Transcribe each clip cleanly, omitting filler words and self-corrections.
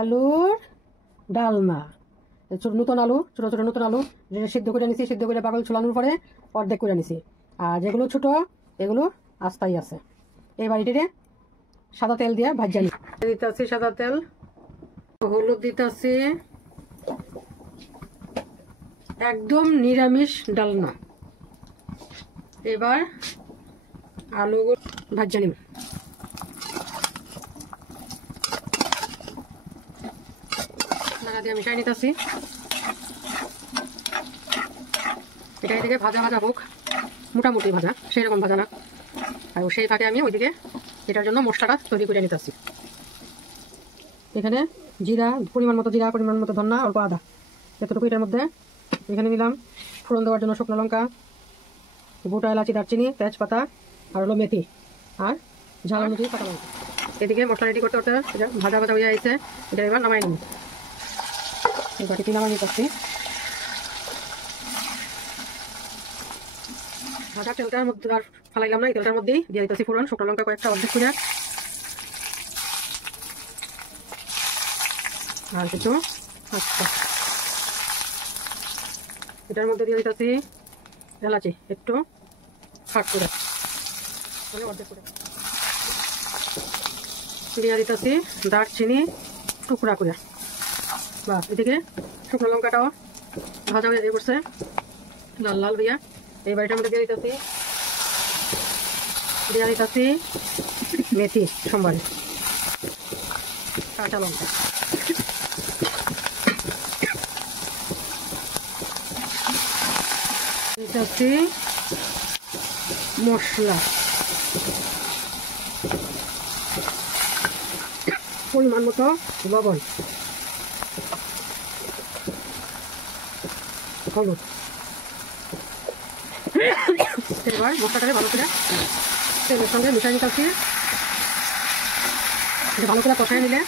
আলুর ডালনা। নতুন আলু, ছোটো ছোটো নতুন আলু যেটা সিদ্ধ করে নিছি, সিদ্ধ করে পাগল ছুলানোর পরে অর্ধেক করে নিছি। আর যেগুলো ছোট এগুলো আস্তাই আছে। এই বাড়িটিতে সাদা তেল দিয়ে ভাজা নি দিতেছি, সাদা তেল, হলুদ দিতেছি। একদম নিরামিষ ডালনা। এবার আলু ভাজা নিব। দিয়ে মিশাই নিতেছি। এটা এদিকে ভাজা ভাজা হোক, মোটামুটি ভাজা, সেই রকম ভাজা না। আর সেই ফাঁকে আমি ওইদিকে এটার জন্য মশলাটা তৈরি করে নিতেছি। এখানে জিরা, পরিমাণ মতো জিরা, পরিমাণ মতো ধন্না, অল্প আদা, এতটুকু এটার মধ্যে। এখানে নিলাম ফোড়ন দেওয়ার জন্য শুকনো লঙ্কা, গোটা এলাচি, দারচিনি, তেজপাতা, আর হলো মেথি, আর ঝাল অনুযায়ী কাঁচা লঙ্কা। এদিকে মশলা রেডি করতে করতে এটা ভাজা ভাজা হয়ে আসছে। এটা এবার নামাই নেব। এই বাটিতে নামাই নিতেছি। ভাজা তেলটার মধ্যে আর ফালাইলাম না, এই তেলটার মধ্যেই দিয়ে দিতেছি ফোড়ন, শুকনো লঙ্কা কয়েকটা অর্ধেক করে, আর কিছু আচ্ছা। এটার মধ্যে দিয়ে দিতেছি এলাচি একটু ফাট করে, মানে অর্ধেক করে দিয়ে দিতেছি দারচিনি টুকরা করে। বা এদিকে শুকনো লঙ্কাটাও ভাজা হয়ে দিয়ে করছে লাল লাল হইয়া। এই বাড়িটার মধ্যে দিয়ে দিতেছি মেথি সোমবারে, কাঁচা লঙ্কা, দিতেছি মশলা, পরিমাণ মতো লবণ, হলুদ। এবার মশলাটাকে ভালো করে তেলের সঙ্গে মিশিয়ে নিতেছি। ভালো করে কষাই নিলে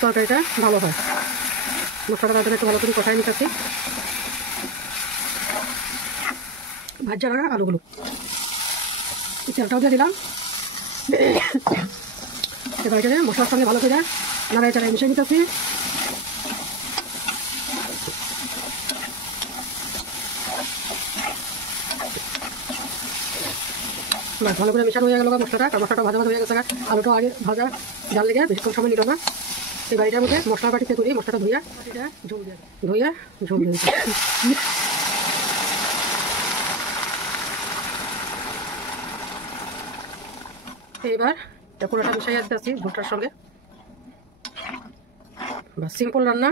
তরকারিটা ভালো হয়। মশলাটা তার জন্য একটু ভালো করে কষাই নিতেছি। ভাজা লাগা আলুগুলো তেলটাও দিয়ে দিলাম। এবার এটাকে মশলার সঙ্গে ভালো করে নাড়াই চাড়াই মিশিয়ে নিতেছি। ভালো করে মিশানো হয়ে গেল মশলাটা। মশলাটা ভাজা ভাজা হয়ে গেছে। আলুটা আগে ভাজা জাল লেগে বেশিক্ষণ সময় নিল না। এই বাড়িটার মধ্যে মশলা বাটিতে করি, মশলাটা ধুইয়া ঝোল দিয়ে এবার পুরোটা মিশাইয়া দিতেছি ভুট্টার সঙ্গে। বা সিম্পল রান্না,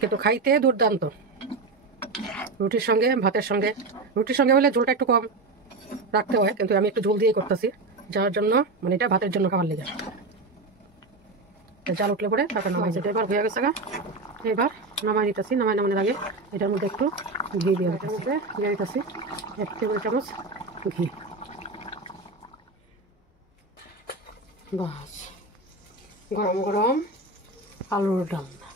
কিন্তু খাইতে দুর্দান্ত। রুটির সঙ্গে, ভাতের সঙ্গে। রুটির সঙ্গে হলে ঝোলটা একটু কম রাখতে হয়, কিন্তু আমি একটু ঝোল দিয়ে করতেছি, যার জন্য মানে এটা ভাতের জন্য খাবার লেগে। জাল উঠলে পরে তারপর নামাই যেতে। এবার হয়ে গেছে। এবার নামাই নিতেছি। নামানোর আগে এটার মধ্যে একটু ঘি দিয়ে দিতেছি 1 টেবিল চামচ ঘি। বাস, গরম গরম আলুর ডালনা।